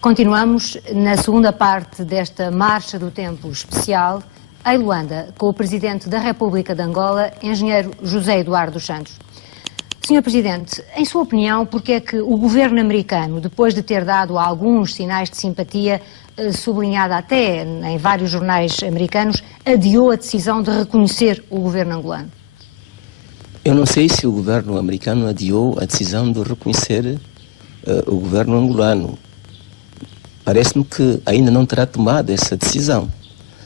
Continuamos na segunda parte desta Marcha do Tempo especial em Luanda, com o Presidente da República de Angola, Engenheiro José Eduardo dos Santos. Sr. Presidente, em sua opinião, porque é que o governo americano, depois de ter dado alguns sinais de simpatia, sublinhada até em vários jornais americanos, adiou a decisão de reconhecer o governo angolano? Eu não sei se o governo americano adiou a decisão de reconhecer o governo angolano. Parece-me que ainda não terá tomado essa decisão.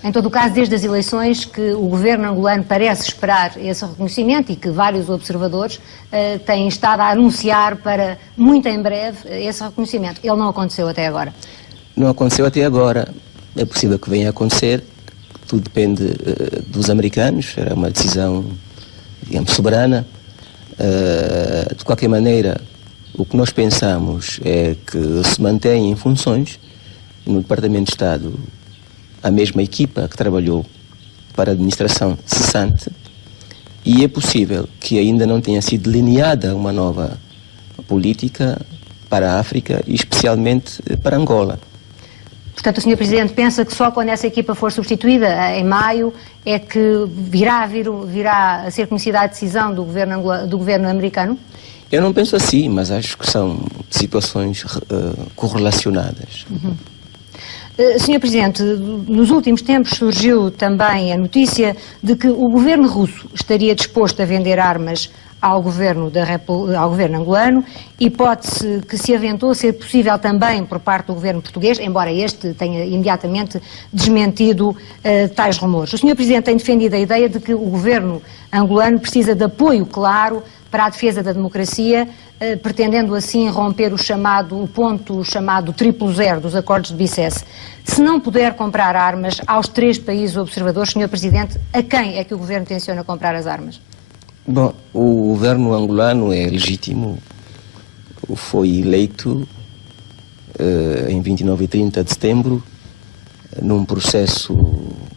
Em todo o caso, desde as eleições, que o governo angolano parece esperar esse reconhecimento e que vários observadores têm estado a anunciar para muito em breve esse reconhecimento. Ele não aconteceu até agora. Não aconteceu até agora. É possível que venha a acontecer. Tudo depende dos americanos. Era uma decisão, digamos, soberana. De qualquer maneira, o que nós pensamos é que se mantém em funções no Departamento de Estado a mesma equipa que trabalhou para a administração cessante, e é possível que ainda não tenha sido delineada uma nova política para a África e especialmente para Angola. Portanto, o Sr. Presidente pensa que só quando essa equipa for substituída, em maio, é que virá a ser conhecida a decisão do governo americano? Eu não penso assim, mas acho que são situações correlacionadas. Sr. Presidente, nos últimos tempos surgiu também a notícia de que o governo russo estaria disposto a vender armas ao governo angolano, hipótese que se aventou ser possível também por parte do governo português, embora este tenha imediatamente desmentido tais rumores. O Sr. Presidente tem defendido a ideia de que o governo angolano precisa de apoio claro para a defesa da democracia, pretendendo assim romper o ponto chamado 000 dos acordos de Bicesse. Se não puder comprar armas aos 3 países observadores, Sr. Presidente, a quem é que o governo tenciona comprar as armas? Bom, o governo angolano é legítimo, foi eleito em 29 e 30 de setembro, num processo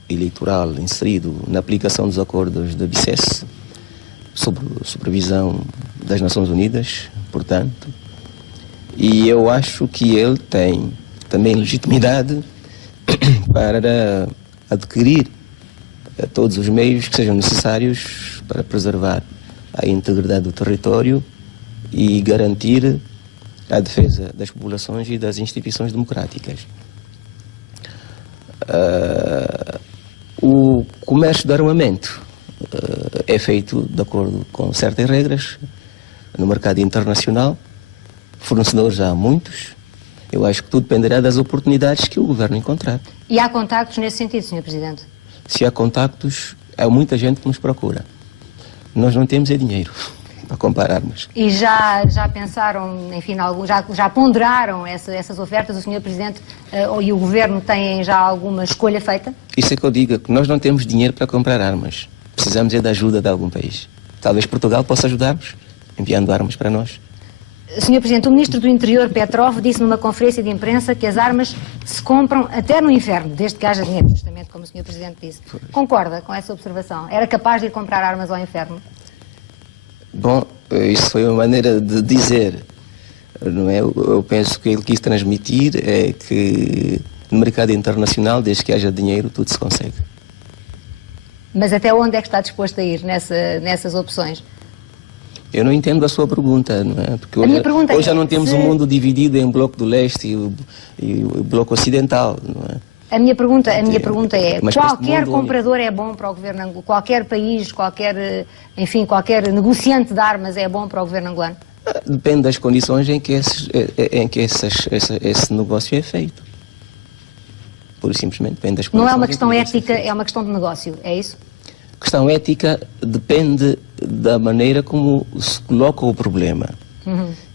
eleitoral inserido na aplicação dos acordos de Bicesse, sob supervisão das Nações Unidas, portanto, e eu acho que ele tem também legitimidade para adquirir todos os meios que sejam necessários para preservar a integridade do território e garantir a defesa das populações e das instituições democráticas. O comércio de armamento é feito de acordo com certas regras no mercado internacional. Fornecedores há muitos. Eu acho que tudo dependerá das oportunidades que o governo encontrar. E há contactos nesse sentido, Sr. Presidente? Se há contactos, há muita gente que nos procura. Nós não temos dinheiro para comprar armas. E já pensaram, enfim, já ponderaram essas ofertas? O Sr. Presidente e o Governo têm já alguma escolha feita? Isso é que eu digo, que nós não temos dinheiro para comprar armas. Precisamos da ajuda de algum país. Talvez Portugal possa ajudar-nos, enviando armas para nós. Sr. Presidente, o Ministro do Interior, Petrov, disse numa conferência de imprensa que as armas se compram até no inferno, desde que haja dinheiro, justamente como o Sr. Presidente disse. Pois. Concorda com essa observação? Era capaz de ir comprar armas ao inferno? Bom, isso foi uma maneira de dizer, não é? Eu penso que ele quis transmitir é que no mercado internacional, desde que haja dinheiro, tudo se consegue. Mas até onde é que está disposto a ir nessas opções? Eu não entendo a sua pergunta, não é? Porque hoje já não temos um mundo dividido em bloco do leste e o bloco ocidental, não é? A minha pergunta é, mas qualquer comprador é bom para o governo angolano? Qualquer país, qualquer negociante de armas é bom para o governo angolano? Depende das condições em que esse negócio é feito. Pura e simplesmente depende das condições. Não é uma questão ética, é uma questão de negócio, é isso? A questão ética depende da maneira como se coloca o problema.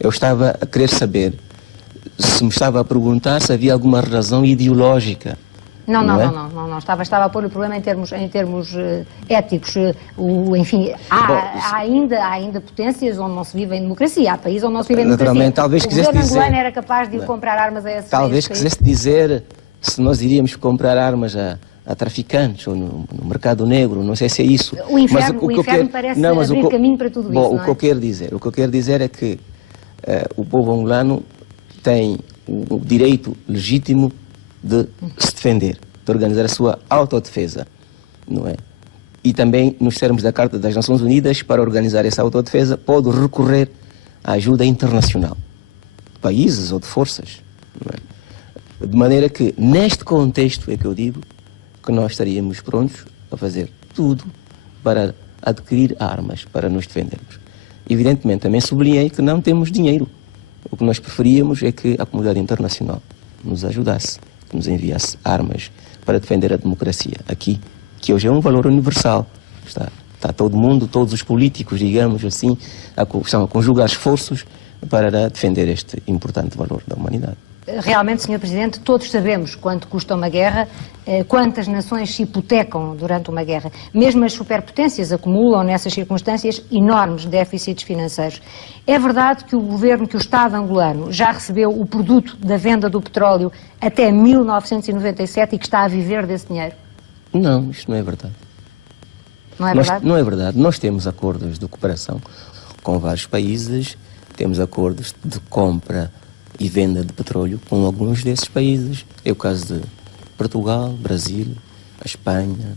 Eu estava a querer saber se me estava a perguntar se havia alguma razão ideológica. Não. Estava a pôr o problema em termos éticos. Enfim, há ainda potências onde não se vive em democracia. Há países onde não se vive em democracia. Talvez o governo angolano era capaz de comprar armas a esses Talvez países. quisesse dizer se nós iríamos comprar armas a traficantes ou no mercado negro, não sei se é isso. O inferno parece abrir caminho para tudo isso, não é? O que eu quero dizer é que o povo angolano tem o direito legítimo de se defender, de organizar a sua autodefesa, não é? E também, nos termos da Carta das Nações Unidas, para organizar essa autodefesa, pode recorrer à ajuda internacional, de países ou de forças, não é? De maneira que, neste contexto, é que eu digo que nós estaríamos prontos a fazer tudo para adquirir armas, para nos defendermos. Evidentemente, também sublinhei que não temos dinheiro. O que nós preferíamos é que a comunidade internacional nos ajudasse, que nos enviasse armas para defender a democracia aqui, que hoje é um valor universal. Está todo mundo, todos os políticos, digamos assim, estão a conjugar esforços para defender este importante valor da humanidade. Realmente, Sr. Presidente, todos sabemos quanto custa uma guerra, quantas nações se hipotecam durante uma guerra. Mesmo as superpotências acumulam, nessas circunstâncias, enormes déficits financeiros. É verdade que o Estado angolano já recebeu o produto da venda do petróleo até 1997 e que está a viver desse dinheiro? Não, isto não é verdade. Não é verdade? Não é verdade. Nós temos acordos de cooperação com vários países, temos acordos de compra e venda de petróleo com alguns desses países. É o caso de Portugal, Brasil, a Espanha,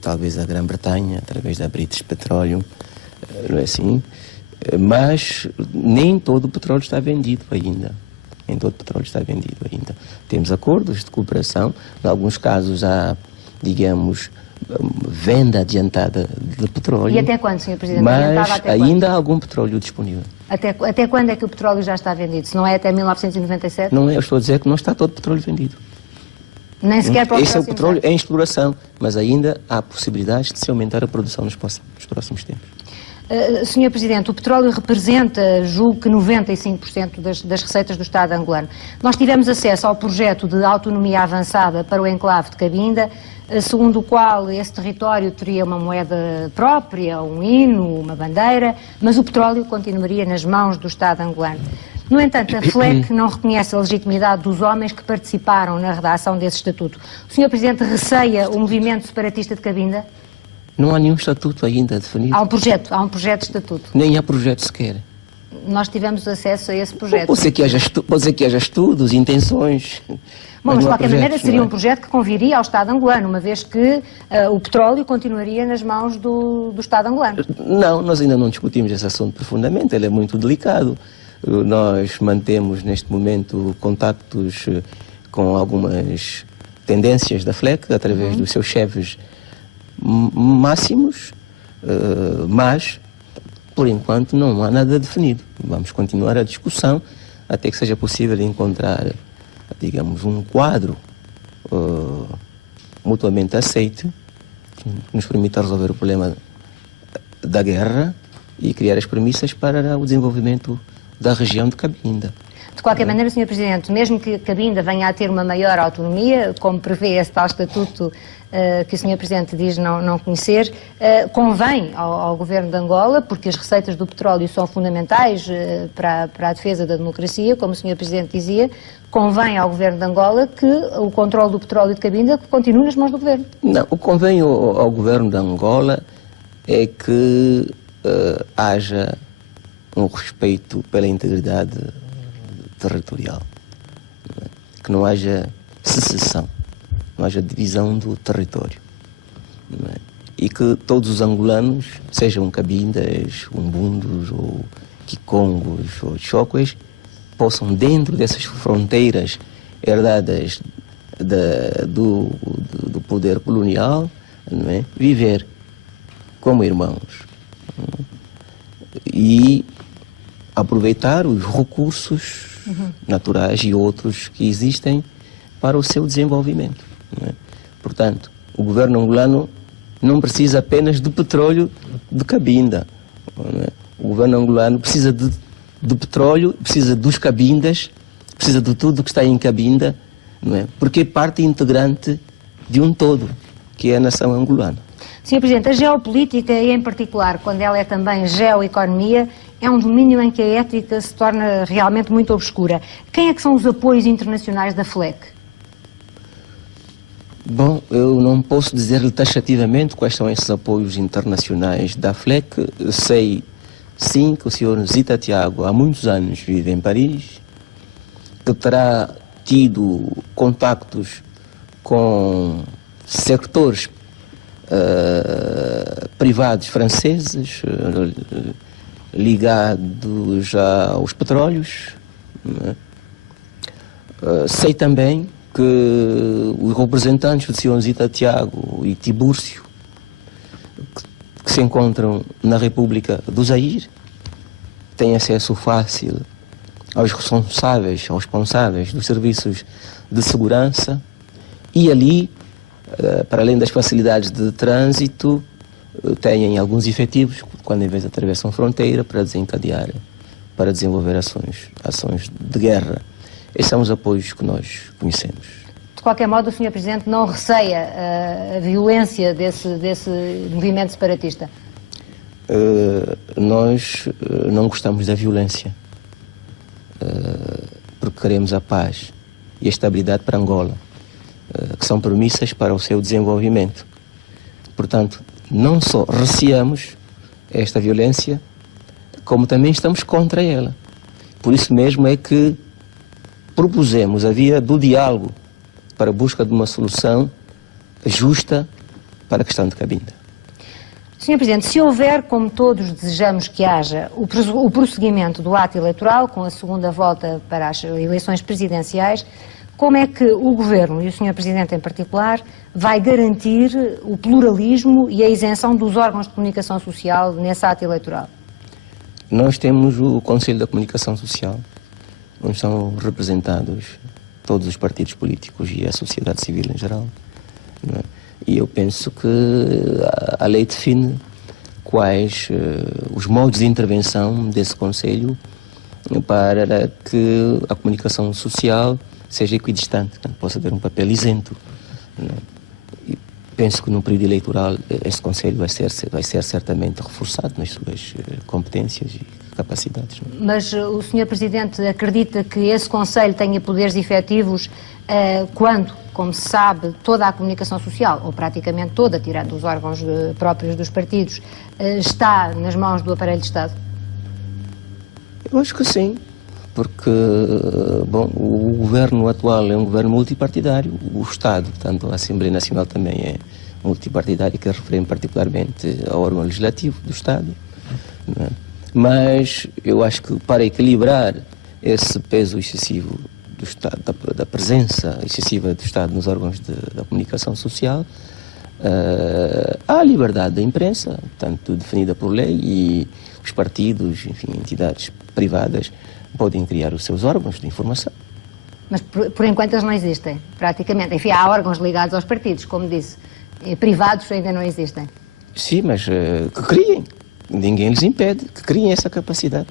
talvez a Grã-Bretanha, através da British Petroleum, não é assim? Mas nem todo o petróleo está vendido ainda. Nem todo o petróleo está vendido ainda. Temos acordos de cooperação, em alguns casos há, digamos, venda adiantada de petróleo. E até quando, Sr. Presidente? Mas ainda há algum petróleo disponível. Até quando é que o petróleo já está vendido? Se não é até 1997? Não é, eu estou a dizer que não está todo o petróleo vendido. Nem sequer para o Esse é o petróleo em exploração, mas ainda há possibilidades de se aumentar a produção nos próximos tempos. Sr. Presidente, o petróleo representa, julgo que 95% das receitas do Estado angolano. Nós tivemos acesso ao projeto de autonomia avançada para o enclave de Cabinda, segundo o qual esse território teria uma moeda própria, um hino, uma bandeira, mas o petróleo continuaria nas mãos do Estado angolano. No entanto, a FLEC não reconhece a legitimidade dos homens que participaram na redação desse estatuto. O Sr. Presidente receia o movimento separatista de Cabinda? Não há nenhum estatuto ainda definido. Há um projeto de estatuto. Nem há projeto sequer. Nós tivemos acesso a esse projeto. Pode ser que haja estudos, intenções. Bom, mas de qualquer maneira seria um projeto que conviria ao Estado angolano, uma vez que o petróleo continuaria nas mãos do Estado angolano. Não, nós ainda não discutimos esse assunto profundamente, ele é muito delicado. Nós mantemos neste momento contactos com algumas tendências da FLEC, através dos seus chefes máximos, mas por enquanto não há nada definido. Vamos continuar a discussão até que seja possível encontrar, digamos, um quadro mutuamente aceite que nos permita resolver o problema da guerra e criar as premissas para o desenvolvimento da região de Cabinda. De qualquer maneira, Sr. Presidente, mesmo que Cabinda venha a ter uma maior autonomia, como prevê esse tal estatuto que o Sr. Presidente diz não conhecer, convém ao Governo de Angola, porque as receitas do petróleo são fundamentais para a defesa da democracia, como o Sr. Presidente dizia, convém ao Governo de Angola que o controle do petróleo de Cabinda continue nas mãos do Governo. Não, o que convém ao Governo de Angola é que haja um respeito pela integridade territorial, que não haja secessão, não haja divisão do território, e que todos os angolanos, sejam cabindas, umbundos, ou quicongos, ou choques, possam, dentro dessas fronteiras herdadas do poder colonial, não é? Viver como irmãos e aproveitar os recursos naturais e outros que existem para o seu desenvolvimento. Não é? Portanto, o governo angolano não precisa apenas do petróleo de Cabinda. Não é? O governo angolano precisa do petróleo, precisa dos Cabindas, precisa de tudo que está em Cabinda, não é? Porque é parte integrante de um todo, que é a nação angolana. Sr. Presidente, a geopolítica, e em particular quando ela é também geoeconomia, é um domínio em que a ética se torna realmente muito obscura. Quem é que são os apoios internacionais da FLEC? Bom, eu não posso dizer-lhe taxativamente quais são esses apoios internacionais da FLEC. Sei, sim, que o Sr. Zita Tiago há muitos anos vive em Paris, que terá tido contactos com sectores privados franceses ligados aos petróleos. Sei também que os representantes do Sr. Zita Tiago e Tibúrcio, que se encontram na República do Zaire, têm acesso fácil aos responsáveis dos serviços de segurança, e ali, para além das facilidades de trânsito, têm alguns efetivos quando em vez atravessam a fronteira para desenvolver ações de guerra. Esses são os apoios que nós conhecemos. De qualquer modo, o Sr. Presidente não receia a violência desse movimento separatista? Nós não gostamos da violência, porque queremos a paz e a estabilidade para Angola, que são premissas para o seu desenvolvimento. Portanto, não só receamos esta violência, como também estamos contra ela. Por isso mesmo é que propusemos a via do diálogo para a busca de uma solução justa para a questão de Cabinda. Sr. Presidente, se houver, como todos desejamos que haja, o prosseguimento do ato eleitoral, com a segunda volta para as eleições presidenciais, como é que o Governo, e o Sr. Presidente em particular, vai garantir o pluralismo e a isenção dos órgãos de comunicação social nesse ato eleitoral? Nós temos o Conselho da Comunicação Social, onde são representados todos os partidos políticos e a sociedade civil em geral, não é? E eu penso que a lei define quais os modos de intervenção desse Conselho para que a comunicação social seja equidistante, que possa ter um papel isento, não é? E penso que no período eleitoral este Conselho vai ser certamente reforçado nas suas competências e capacidades. Não é? Mas o Sr. Presidente acredita que esse Conselho tenha poderes efetivos quando, como se sabe, toda a comunicação social, ou praticamente toda, tirando os órgãos próprios dos partidos, está nas mãos do aparelho de Estado? Eu acho que sim, porque bom, o governo atual é um governo multipartidário, o Estado, portanto a Assembleia Nacional também é multipartidária, que refere particularmente ao órgão legislativo do Estado, não é? Mas eu acho que para equilibrar esse peso excessivo do Estado, da presença excessiva do Estado nos órgãos da comunicação social, há a liberdade da imprensa, tanto definida por lei, e os partidos, enfim, entidades privadas podem criar os seus órgãos de informação. Mas por enquanto eles não existem, praticamente. Enfim, há órgãos ligados aos partidos, como disse. Privados ainda não existem. Sim, mas que criem. Ninguém lhes impede que criem essa capacidade.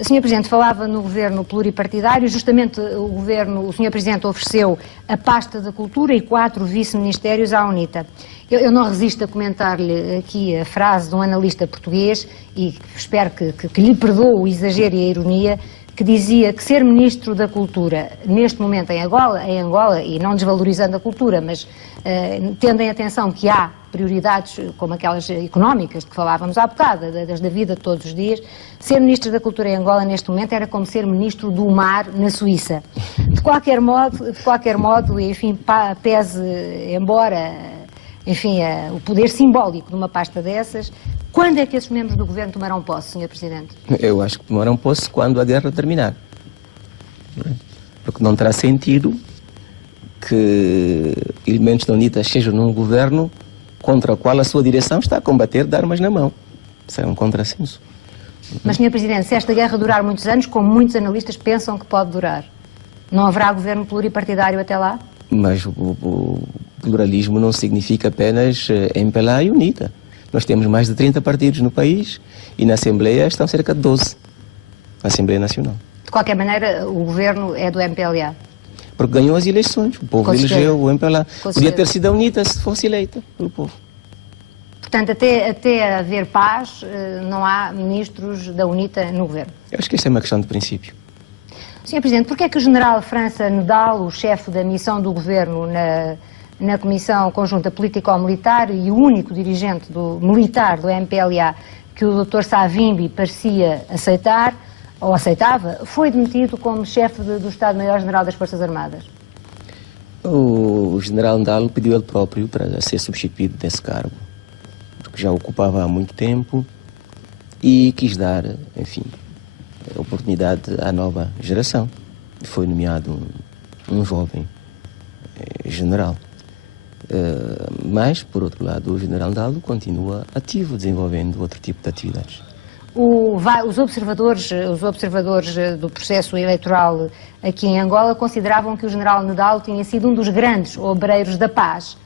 Sr. Presidente, falava no governo pluripartidário, justamente o Sr. Presidente ofereceu a pasta da Cultura e 4 vice-ministérios à UNITA. Eu não resisto a comentar-lhe aqui a frase de um analista português, e espero que lhe perdoe o exagero e a ironia, que dizia que ser Ministro da Cultura, neste momento em Angola, e não desvalorizando a cultura, mas tendo em atenção que há prioridades como aquelas económicas de que falávamos há bocado, das da vida de todos os dias, ser Ministro da Cultura em Angola neste momento era como ser Ministro do Mar na Suíça. De qualquer modo, enfim, pese, embora, enfim, o poder simbólico de uma pasta dessas, quando é que esses membros do Governo tomarão posse, Sr. Presidente? Eu acho que tomarão posse quando a guerra terminar. Porque não terá sentido que elementos da UNITA estejam num governo contra o qual a sua direção está a combater de armas na mão. Isso é um contrassenso. Mas, Sr. Presidente, se esta guerra durar muitos anos, como muitos analistas pensam que pode durar, não haverá governo pluripartidário até lá? Mas o pluralismo não significa apenas MPLA e UNITA. Nós temos mais de 30 partidos no país e na Assembleia estão cerca de 12, na Assembleia Nacional. De qualquer maneira, o governo é do MPLA? Porque ganhou as eleições, o povo elegeu o MPLA. Podia ter sido a UNITA se fosse eleita pelo povo. Portanto, até haver paz, não há ministros da UNITA no governo? Eu acho que esta é uma questão de princípio. Sr. Presidente, porquê é que o general França Nudal, o chefe da missão do governo na Comissão Conjunta Político-Militar e o único dirigente militar do MPLA que o Dr. Savimbi parecia aceitar, ou aceitava, foi demitido como chefe do Estado-Maior-General das Forças Armadas. O general Ndalo pediu ele próprio para ser substituído desse cargo, porque já ocupava há muito tempo e quis dar, enfim, oportunidade à nova geração. Foi nomeado um jovem general. Mas, por outro lado, o general Ndalo continua ativo, desenvolvendo outro tipo de atividades. Os observadores do processo eleitoral aqui em Angola consideravam que o general Ndalo tinha sido um dos grandes obreiros da paz.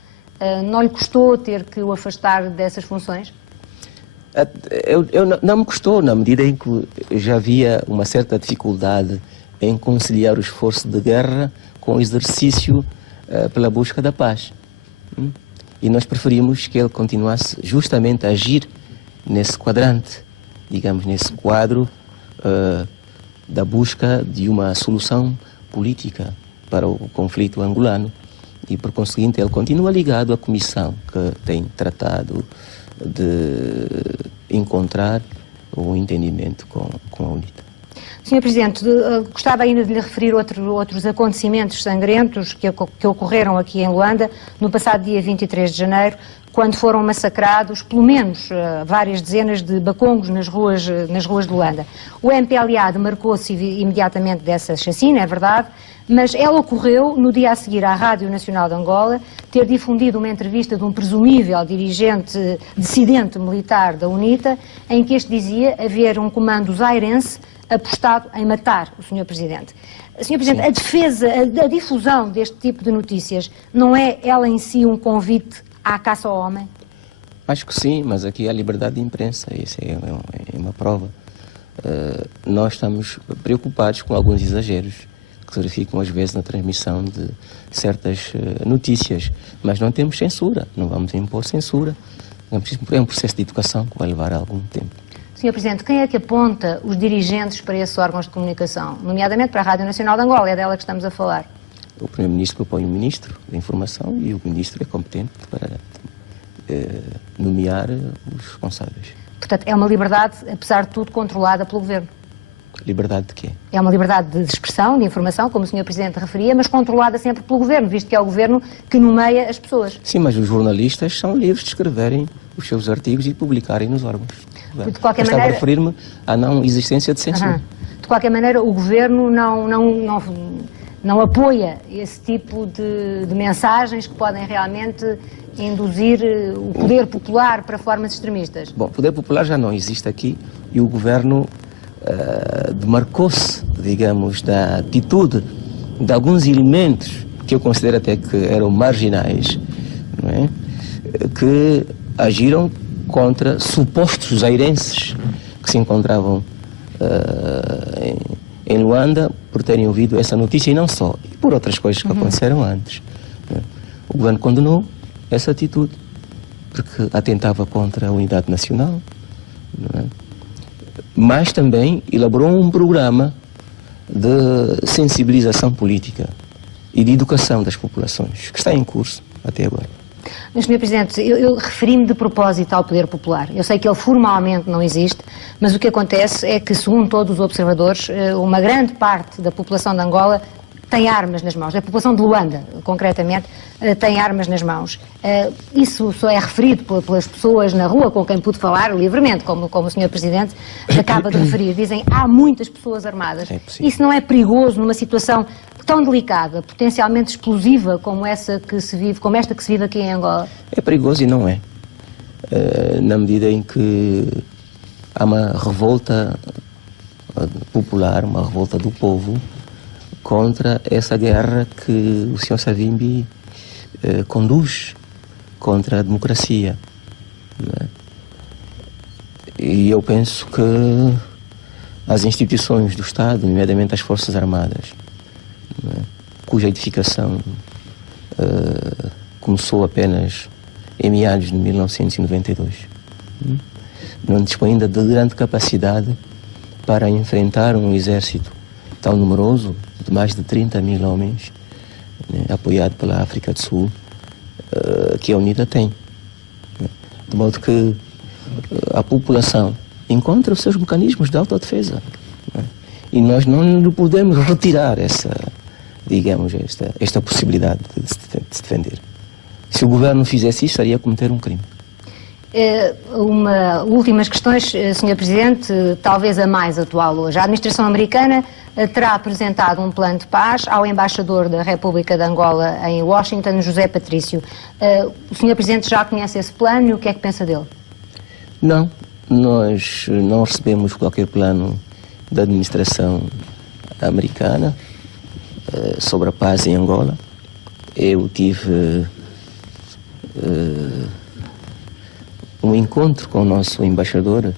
Não lhe custou ter que o afastar dessas funções? Não me custou, na medida em que já havia uma certa dificuldade em conciliar o esforço de guerra com o exercício pela busca da paz. E nós preferimos que ele continuasse justamente a agir nesse quadrante, digamos, nesse quadro da busca de uma solução política para o conflito angolano. E, por conseguinte, ele continua ligado à comissão que tem tratado de encontrar um entendimento com a UNITA. Sr. Presidente, gostava ainda de lhe referir outros acontecimentos sangrentos que ocorreram aqui em Luanda no passado dia 23 de janeiro, quando foram massacrados pelo menos várias dezenas de bacongos nas ruas de Luanda. O MPLA demarcou-se imediatamente dessa chacina, é verdade, mas ela ocorreu no dia a seguir à Rádio Nacional de Angola ter difundido uma entrevista de um presumível dissidente militar da UNITA, em que este dizia haver um comando zairense apostado em matar o Sr. Presidente. Sr. Presidente, a defesa, a difusão deste tipo de notícias, não é ela em si um convite à caça ao homem? Acho que sim, mas aqui há liberdade de imprensa, isso é uma prova. Nós estamos preocupados com alguns exageros que se verificam às vezes na transmissão de certas notícias, mas não temos censura, não vamos impor censura. É um processo de educação que vai levar algum tempo. Sr. Presidente, quem é que aponta os dirigentes para esses órgãos de comunicação, nomeadamente para a Rádio Nacional de Angola? É dela que estamos a falar. O Primeiro-Ministro propõe o Ministro da Informação e o Ministro é competente para nomear os responsáveis. Portanto, é uma liberdade, apesar de tudo, controlada pelo Governo. Liberdade de quê? É uma liberdade de expressão, de informação, como o Sr. Presidente referia, mas controlada sempre pelo Governo, visto que é o Governo que nomeia as pessoas. Sim, mas os jornalistas são livres de escreverem os seus artigos e publicarem nos órgãos. De qualquer maneira... Estava a referir-me à não existência de censura. De qualquer maneira, o Governo não apoia esse tipo de mensagens que podem realmente induzir o poder popular para formas extremistas. Bom, o poder popular já não existe aqui e o Governo demarcou-se, digamos, da atitude de alguns elementos que eu considero até que eram marginais, não é? Que agiram contra supostos zairenses que se encontravam em Luanda por terem ouvido essa notícia e não só, e por outras coisas que aconteceram antes. O governo condenou essa atitude porque atentava contra a unidade nacional, não é? Mas também elaborou um programa de sensibilização política e de educação das populações, que está em curso até agora. Mas, Sr. Presidente, eu referi-me de propósito ao poder popular. Eu sei que ele formalmente não existe, mas o que acontece é que, segundo todos os observadores, uma grande parte da população de Angola tem armas nas mãos. A população de Luanda, concretamente, tem armas nas mãos. Isso só é referido pelas pessoas na rua com quem pude falar livremente, como o Sr. Presidente acaba de referir. Dizem há muitas pessoas armadas. Isso não é perigoso numa situação tão delicada, potencialmente explosiva como esta que se vive aqui em Angola? É perigoso e não é. Na medida em que há uma revolta popular, uma revolta do povo contra essa guerra que o Sr. Savimbi conduz contra a democracia. Não é? E eu penso que as instituições do Estado, nomeadamente as Forças Armadas, não é? Cuja edificação começou apenas em meados de 1992, não dispõe ainda de grande capacidade para enfrentar um exército tão numeroso, de mais de 30 mil homens, né, apoiado pela África do Sul, que a UNITA tem. De modo que a população encontra os seus mecanismos de autodefesa. Né, E nós não podemos retirar esta possibilidade de se defender. Se o governo fizesse isso, estaria a cometer um crime. Últimas questões, Sr. Presidente, talvez a mais atual hoje. A administração americana terá apresentado um plano de paz ao embaixador da República de Angola em Washington, José Patrício. O Sr. Presidente já conhece esse plano e o que é que pensa dele? Não, nós não recebemos qualquer plano da administração americana sobre a paz em Angola. Eu tive um encontro com o nosso embaixador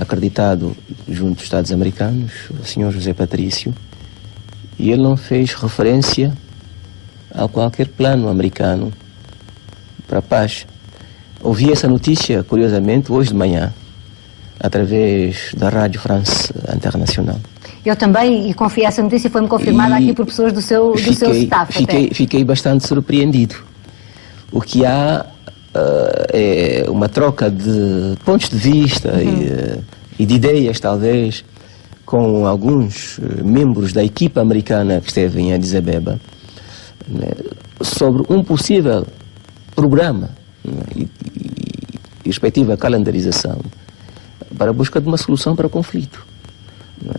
acreditado junto dos Estados americanos, o Sr. José Patrício, e ele não fez referência a qualquer plano americano para a paz. Ouvi essa notícia, curiosamente, hoje de manhã, através da Rádio France Internacional. Eu também, e confio, essa notícia foi-me confirmada aqui por pessoas do seu staff. Fiquei bastante surpreendido. O que há é uma troca de pontos de vista e de ideias, talvez, com alguns membros da equipa americana que esteve em Addis Abeba, né, sobre um possível programa, né, e respectiva calendarização para a busca de uma solução para o conflito. Né.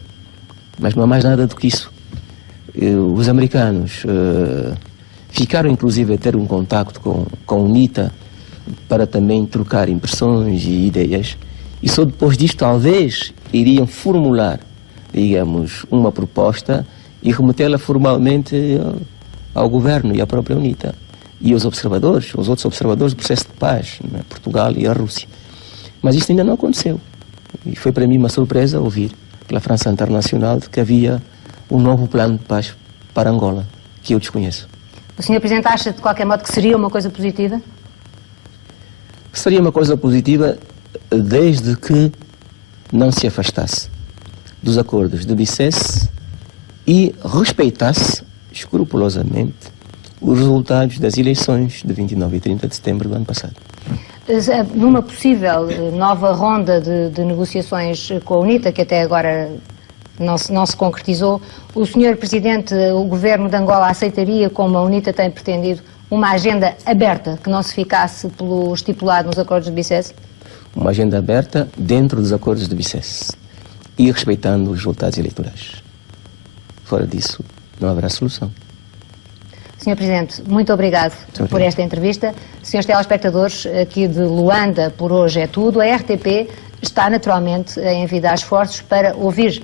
Mas não há mais nada do que isso. Os americanos ficaram, inclusive, a ter um contacto com a UNITA para também trocar impressões e ideias, e só depois disto talvez iriam formular, digamos, uma proposta e remetê-la formalmente ao governo e à própria UNITA e aos observadores, os outros observadores do processo de paz, né, Portugal e a Rússia. Mas isto ainda não aconteceu, e foi para mim uma surpresa ouvir pela França Internacional de que havia um novo plano de paz para Angola, que eu desconheço. O Sr. Presidente acha, de qualquer modo, que seria uma coisa positiva? Seria uma coisa positiva desde que não se afastasse dos acordos de Bicesse e respeitasse escrupulosamente os resultados das eleições de 29 e 30 de setembro do ano passado. Numa possível nova ronda de negociações com a UNITA, que até agora não se concretizou, o Sr. Presidente, o Governo de Angola aceitaria, como a UNITA tem pretendido, uma agenda aberta, que não se ficasse pelo estipulado nos acordos de Bicesse? Uma agenda aberta dentro dos acordos de Bicesse e respeitando os resultados eleitorais. Fora disso, não haverá solução. Sr. Presidente, muito obrigado por esta entrevista. Senhores telespectadores, aqui de Luanda, por hoje é tudo. A RTP está naturalmente a envidar esforços para ouvir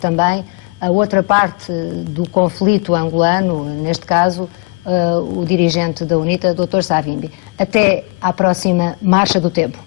também a outra parte do conflito angolano, neste caso, o dirigente da UNITA, Dr. Savimbi. Até à próxima Marcha do Tempo.